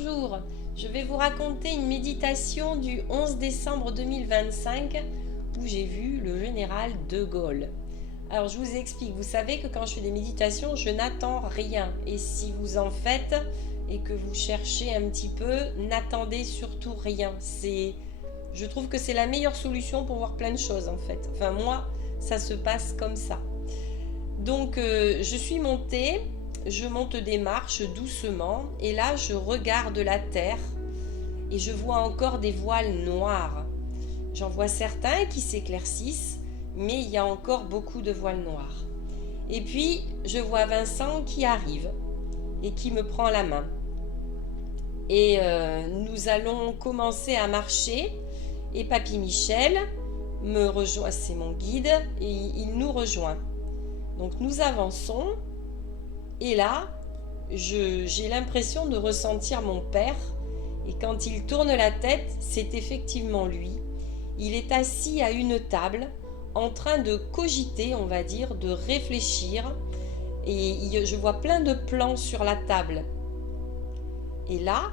bonjour. Je vais vous raconter une méditation du 11 décembre 2025 où j'ai vu le général de Gaulle. Alors je vous explique, vous savez que quand je fais des méditations, je n'attends rien. Et si vous en faites et que vous cherchez un petit peu, n'attendez surtout rien. Je trouve que c'est la meilleure solution pour voir plein de choses en fait. Enfin moi, ça se passe comme ça. Donc je suis montée. Je monte des marches doucement et là je regarde la terre et je vois encore des voiles noirs. J'en vois certains qui s'éclaircissent, mais il y a encore beaucoup de voiles noirs. Et puis je vois Vincent qui arrive et qui me prend la main. Et nous allons commencer à marcher et Papy Michel me rejoint, c'est mon guide, et il nous rejoint. Donc nous avançons. Et là, j'ai l'impression de ressentir mon père. Et quand il tourne la tête, c'est effectivement lui. Il est assis à une table, en train de cogiter, on va dire, de réfléchir. Et je vois plein de plans sur la table. Et là,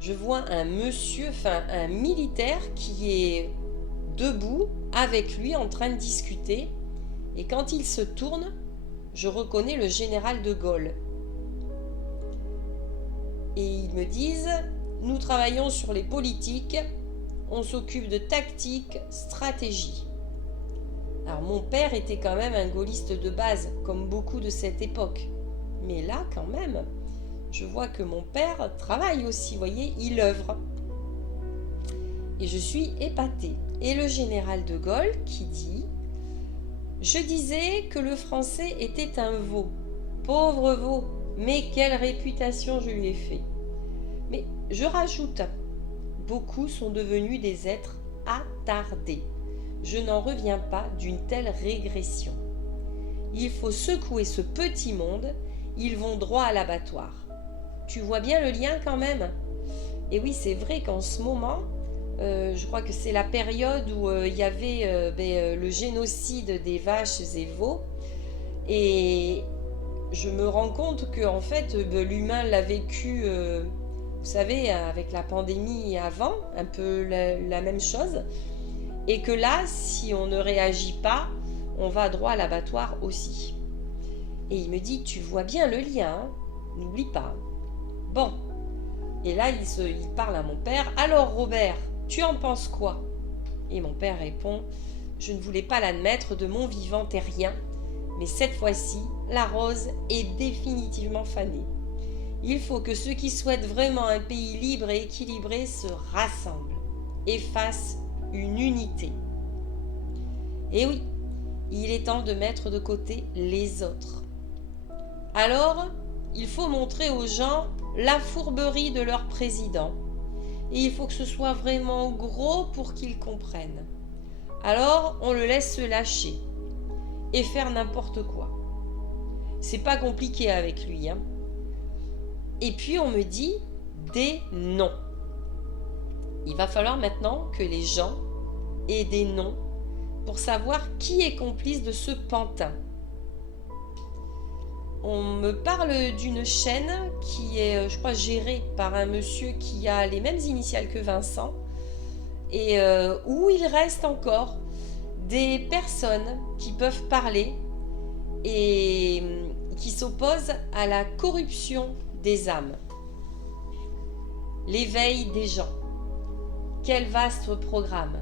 je vois un monsieur, enfin un militaire qui est debout avec lui en train de discuter. Et quand il se tourne, je reconnais le général de Gaulle. Et ils me disent, nous travaillons sur les politiques, on s'occupe de tactique, stratégie. Alors mon père était quand même un gaulliste de base, comme beaucoup de cette époque. Mais là, quand même, je vois que mon père travaille aussi, vous voyez, il œuvre. Et je suis épatée. Et le général de Gaulle qui dit, je disais que le français était un veau. Pauvre veau, mais quelle réputation je lui ai fait. Mais je rajoute, beaucoup sont devenus des êtres attardés. Je n'en reviens pas d'une telle régression. Il faut secouer ce petit monde, ils vont droit à l'abattoir. Tu vois bien le lien quand même? Et oui, c'est vrai qu'en ce moment, je crois que c'est la période où il y avait le génocide des vaches et veaux. Et je me rends compte que en fait, l'humain l'a vécu, vous savez, avec la pandémie avant, un peu la même chose. Et que là, si on ne réagit pas, on va droit à l'abattoir aussi. Et il me dit, tu vois bien le lien, hein, n'oublie pas. Bon. Et là, il parle à mon père. Alors Robert, tu en penses quoi? Et mon père répond, je ne voulais pas l'admettre, de mon vivant t'es rien, mais cette fois-ci, la rose est définitivement fanée. Il faut que ceux qui souhaitent vraiment un pays libre et équilibré se rassemblent et fassent une unité. Et oui, il est temps de mettre de côté les autres. Alors, il faut montrer aux gens la fourberie de leur président. Et il faut que ce soit vraiment gros pour qu'ils comprennent. Alors, on le laisse se lâcher et faire n'importe quoi. C'est pas compliqué avec lui, hein. Et puis on me dit des noms. Il va falloir maintenant que les gens aient des noms pour savoir qui est complice de ce pantin. On me parle d'une chaîne qui est, je crois, gérée par un monsieur qui a les mêmes initiales que Vincent et où il reste encore des personnes qui peuvent parler et qui s'opposent à la corruption des âmes. L'éveil des gens. Quel vaste programme.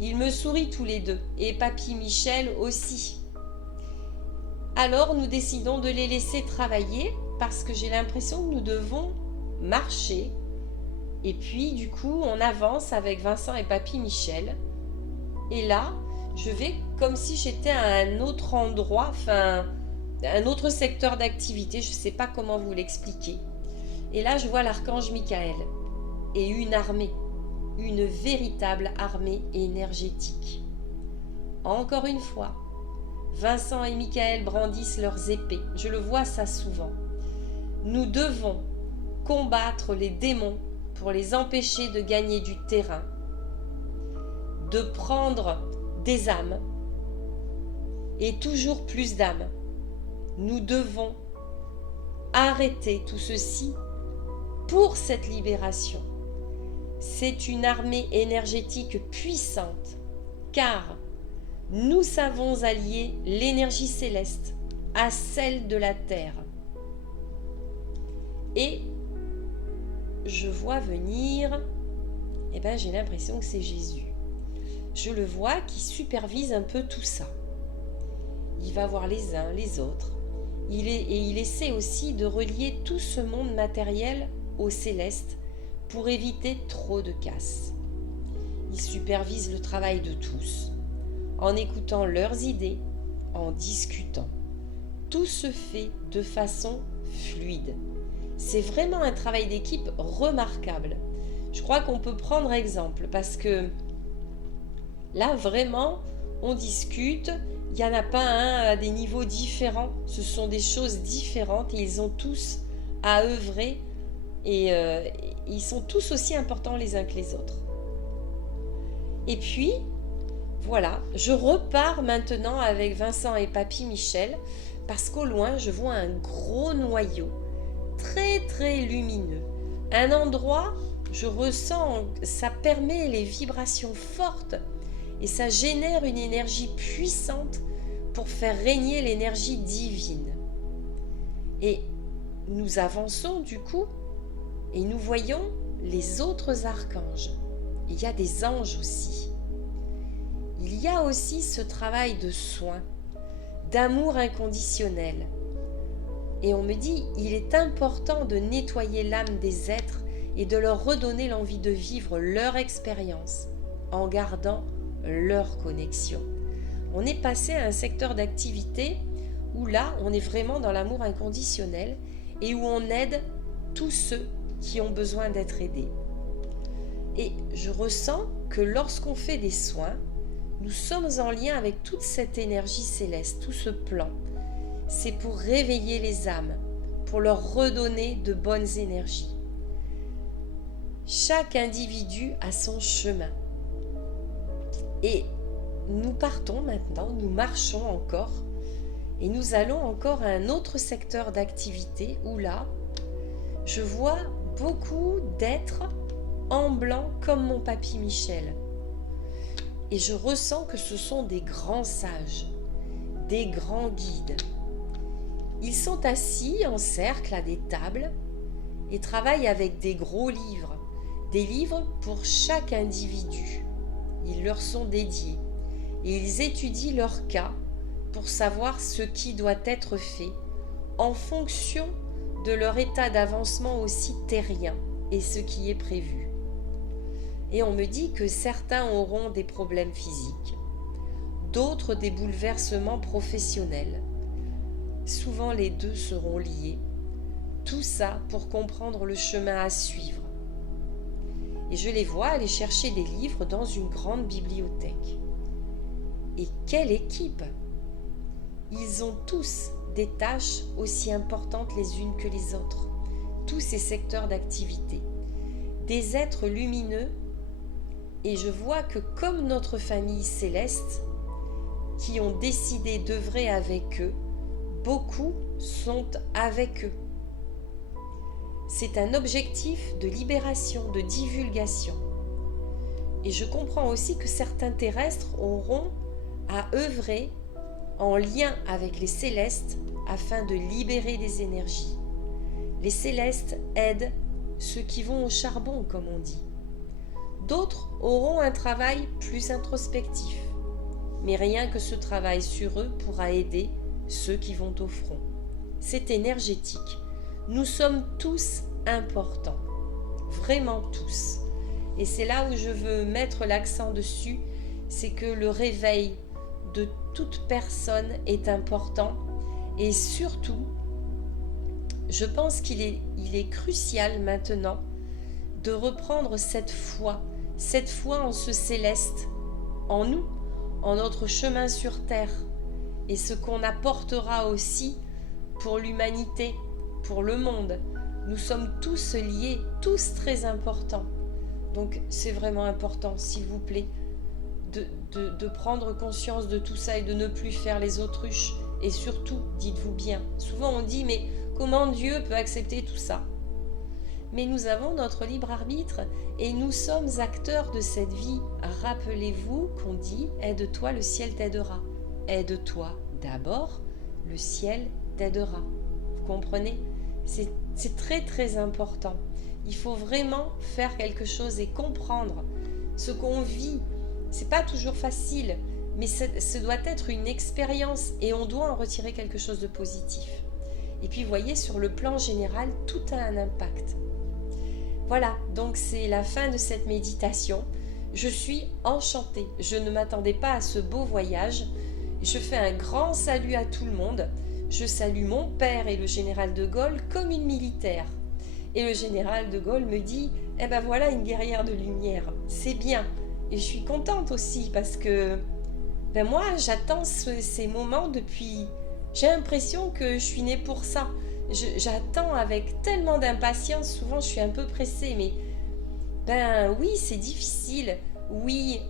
Ils me sourient tous les deux et Papy Michel aussi. Alors nous décidons de les laisser travailler parce que j'ai l'impression que nous devons marcher. Et puis du coup on avance avec Vincent et Papy Michel. Et là je vais comme si j'étais à un autre endroit, enfin un autre secteur d'activité, je ne sais pas comment vous l'expliquer. Et là je vois l'archange Michael et une armée, une véritable armée énergétique. Encore une fois, Vincent et Michael brandissent leurs épées. Je le vois ça souvent. Nous devons combattre les démons pour les empêcher de gagner du terrain, de prendre des âmes et toujours plus d'âmes. Nous devons arrêter tout ceci pour cette libération. C'est une armée énergétique puissante, car nous savons allier l'énergie céleste à celle de la terre. Et je vois venir, j'ai l'impression que c'est Jésus. Je le vois qui supervise un peu tout ça. Il va voir les uns, les autres. Il essaie aussi de relier tout ce monde matériel au céleste pour éviter trop de casse. Il supervise le travail de tous, en écoutant leurs idées, en discutant. Tout se fait de façon fluide. C'est vraiment un travail d'équipe remarquable. Je crois qu'on peut prendre exemple parce que là, vraiment, on discute. Il n'y en a pas un à des niveaux différents. Ce sont des choses différentes et ils ont tous à œuvrer et ils sont tous aussi importants les uns que les autres. Et puis, voilà, je repars maintenant avec Vincent et Papy Michel parce qu'au loin, je vois un gros noyau très très lumineux. Un endroit, je ressens, ça permet les vibrations fortes et ça génère une énergie puissante pour faire régner l'énergie divine. Et nous avançons du coup et nous voyons les autres archanges. Il y a des anges aussi. Il y a aussi ce travail de soin, d'amour inconditionnel. Et on me dit, il est important de nettoyer l'âme des êtres et de leur redonner l'envie de vivre leur expérience en gardant leur connexion. On est passé à un secteur d'activité où là, on est vraiment dans l'amour inconditionnel et où on aide tous ceux qui ont besoin d'être aidés. Et je ressens que lorsqu'on fait des soins, nous sommes en lien avec toute cette énergie céleste, tout ce plan. C'est pour réveiller les âmes, pour leur redonner de bonnes énergies. Chaque individu a son chemin. Et nous partons maintenant, nous marchons encore et nous allons encore à un autre secteur d'activité où là, je vois beaucoup d'êtres en blanc comme mon papy Michel. Et je ressens que ce sont des grands sages, des grands guides. Ils sont assis en cercle à des tables et travaillent avec des gros livres, des livres pour chaque individu. Ils leur sont dédiés et ils étudient leur cas pour savoir ce qui doit être fait en fonction de leur état d'avancement aussi terrien et ce qui est prévu. Et on me dit que certains auront des problèmes physiques, d'autres des bouleversements professionnels. Souvent les deux seront liés. Tout ça pour comprendre le chemin à suivre. Et je les vois aller chercher des livres dans une grande bibliothèque. Et quelle équipe! Ils ont tous des tâches aussi importantes les unes que les autres, tous ces secteurs d'activité. Des êtres lumineux, et je vois que comme notre famille céleste, qui ont décidé d'œuvrer avec eux, beaucoup sont avec eux. C'est un objectif de libération, de divulgation. Et je comprends aussi que certains terrestres auront à œuvrer en lien avec les célestes afin de libérer des énergies. Les célestes aident ceux qui vont au charbon, comme on dit. D'autres auront un travail plus introspectif, mais rien que ce travail sur eux pourra aider ceux qui vont au front. C'est énergétique. Nous sommes tous importants, vraiment tous. Et c'est là où je veux mettre l'accent dessus, c'est que le réveil de toute personne est important et surtout, je pense qu'il est crucial maintenant de reprendre cette foi en ce céleste, en nous, en notre chemin sur terre et ce qu'on apportera aussi pour l'humanité, pour le monde. Nous sommes tous liés, tous très importants. Donc c'est vraiment important, s'il vous plaît, de prendre conscience de tout ça et de ne plus faire les autruches. Et surtout, dites-vous bien, souvent on dit, mais comment Dieu peut accepter tout ça? mais nous avons notre libre arbitre et nous sommes acteurs de cette vie. Rappelez-vous qu'on dit « aide-toi, le ciel t'aidera ». Aide-toi d'abord, le ciel t'aidera. Vous comprenez? C'est très très important. Il faut vraiment faire quelque chose et comprendre ce qu'on vit. C'est pas toujours facile, mais ce doit être une expérience et on doit en retirer quelque chose de positif. Et puis, vous voyez, sur le plan général, tout a un impact. Voilà, donc c'est la fin de cette méditation. Je suis enchantée. Je ne m'attendais pas à ce beau voyage. Je fais un grand salut à tout le monde. Je salue mon père et le général de Gaulle comme une militaire. Et le général de Gaulle me dit « Eh ben voilà une guerrière de lumière, c'est bien ». Et je suis contente aussi parce que moi j'attends ces moments depuis... J'ai l'impression que je suis née pour ça. J'attends avec tellement d'impatience, souvent je suis un peu pressée, mais oui, c'est difficile. Oui,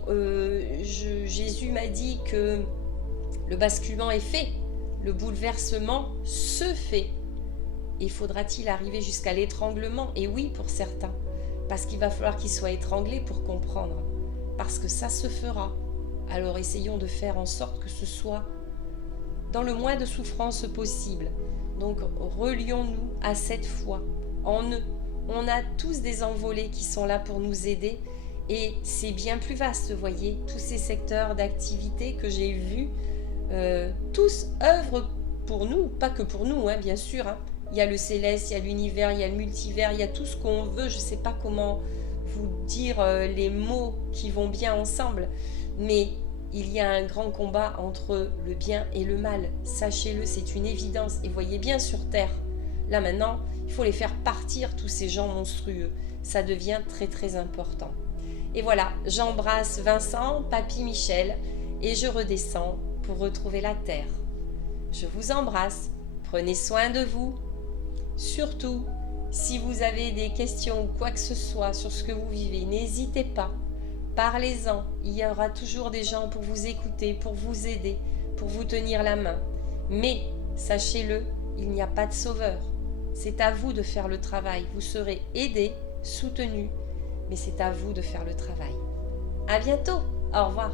Jésus m'a dit que le basculement est fait, le bouleversement se fait. Et faudra-t-il arriver jusqu'à l'étranglement? Et oui, pour certains, parce qu'il va falloir qu'ils soient étranglés pour comprendre, parce que ça se fera. Alors essayons de faire en sorte que ce soit dans le moins de souffrance possible. Donc relions-nous à cette foi en eux. On a tous des envolées qui sont là pour nous aider et c'est bien plus vaste, vous voyez, tous ces secteurs d'activité que j'ai vus, tous œuvrent pour nous, pas que pour nous, hein, bien sûr. Hein. Il y a le céleste, il y a l'univers, il y a le multivers, il y a tout ce qu'on veut. Je ne sais pas comment vous dire les mots qui vont bien ensemble, mais il y a un grand combat entre le bien et le mal. Sachez-le, c'est une évidence. Et voyez bien sur Terre, là maintenant, il faut les faire partir, tous ces gens monstrueux. Ça devient très très important. Et voilà, j'embrasse Vincent, Papy Michel, et je redescends pour retrouver la Terre. Je vous embrasse, prenez soin de vous. Surtout, si vous avez des questions ou quoi que ce soit sur ce que vous vivez, n'hésitez pas. Parlez-en, il y aura toujours des gens pour vous écouter, pour vous aider, pour vous tenir la main. Mais, sachez-le, il n'y a pas de sauveur. C'est à vous de faire le travail. Vous serez aidé, soutenu, mais c'est à vous de faire le travail. À bientôt, au revoir.